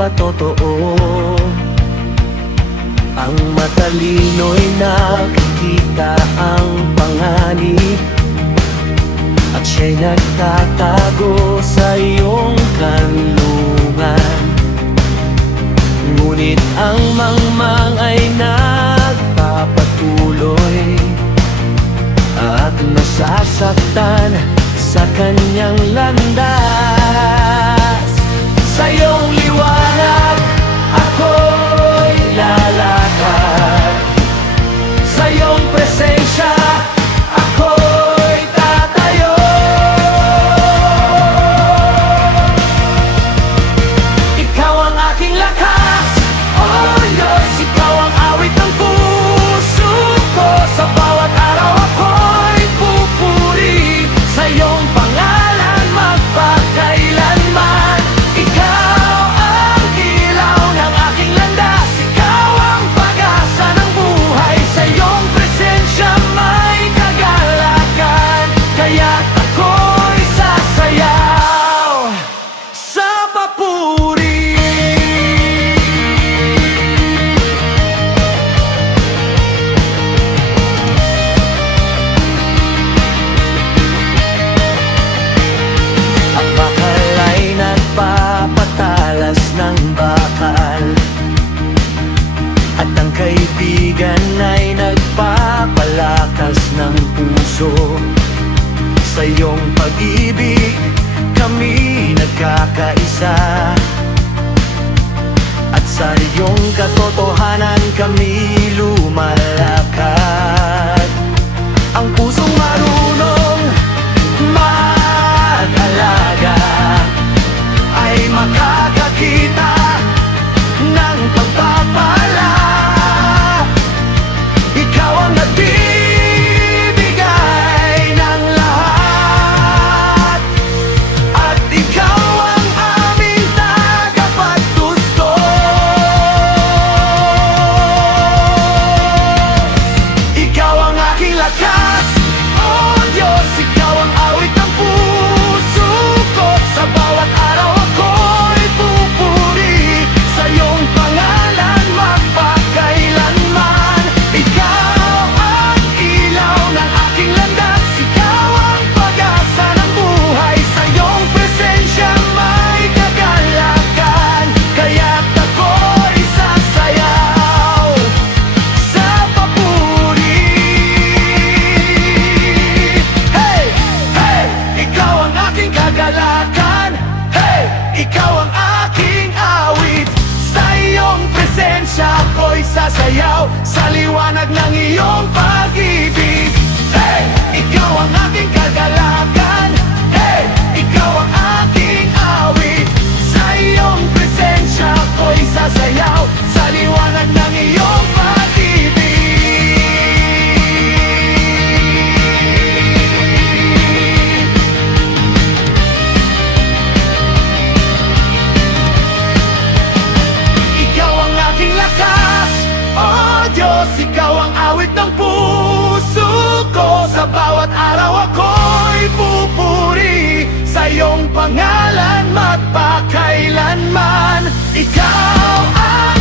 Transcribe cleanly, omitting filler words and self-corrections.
pa totoo. Ang matalino'y nakikita ang panganib, at siya'y nagtatago sa iyong kanlungan. Ngunit ang mangmang ay nagpapatuloy at nasasaktan sa kanyang landas. Sa iyong liwanag ako'y lalakad, sa iyong presensya ako'y tatayo. Ikaw ang aking lakas, oh Diyos, ikaw ang awit ng puso ko. Sa bawat araw ako'y pupuri sa iyong pangalan magpakailanman. Ikaw ang ilaw ng aking landas, ikaw ang pag-asa ng buhay. Sa iyong presensya may kagalakan, kaya't ako'y sasayaw sa papuri. Ang bakal ay nagpapatalas ng bakal, at ang kaibigan ay nagpapalakas ng puso. Sa iyong pag-ibig kami nagkakaisa, at sa iyong katotohanan kami lumalakad. Ang pusong marunong mag-alaga ay makakakita ng pagpapala. Ikaw ang nagbibigay ng lahat, at ikaw ang aming tagapagtustos. Ikaw ang aking lakas, oh Diyos, ikaw ang awit ng puso ko. Sa bawat araw ako'y pupuri sa iyong pangalan magpakailanman. Ikaw ang ilaw ng aking landas, ikaw ang pag-asa ng buhay. Sa iyong presensya may kagalakan, kaya't ako'y sasayaw sa papuri. Hey! Hey! Ikaw ang aking kagalakan, hey! Ikaw ang aking awit. Sa iyong presensya ako'y sasayaw sa liwanag ng iyong pag-ibig. Hey! Ikaw ang aking kagalakan, hey! Ikaw ang aking awit. Sa iyong presensya ako'y sasayaw sa liwanag ng iyong pag-ibig. Ikaw ang aking lakas, oh Diyos, ikaw ang awit ng puso ko. Sa bawat araw ako'y pupuri sa iyong pangalan magpakailanman. Ikaw ang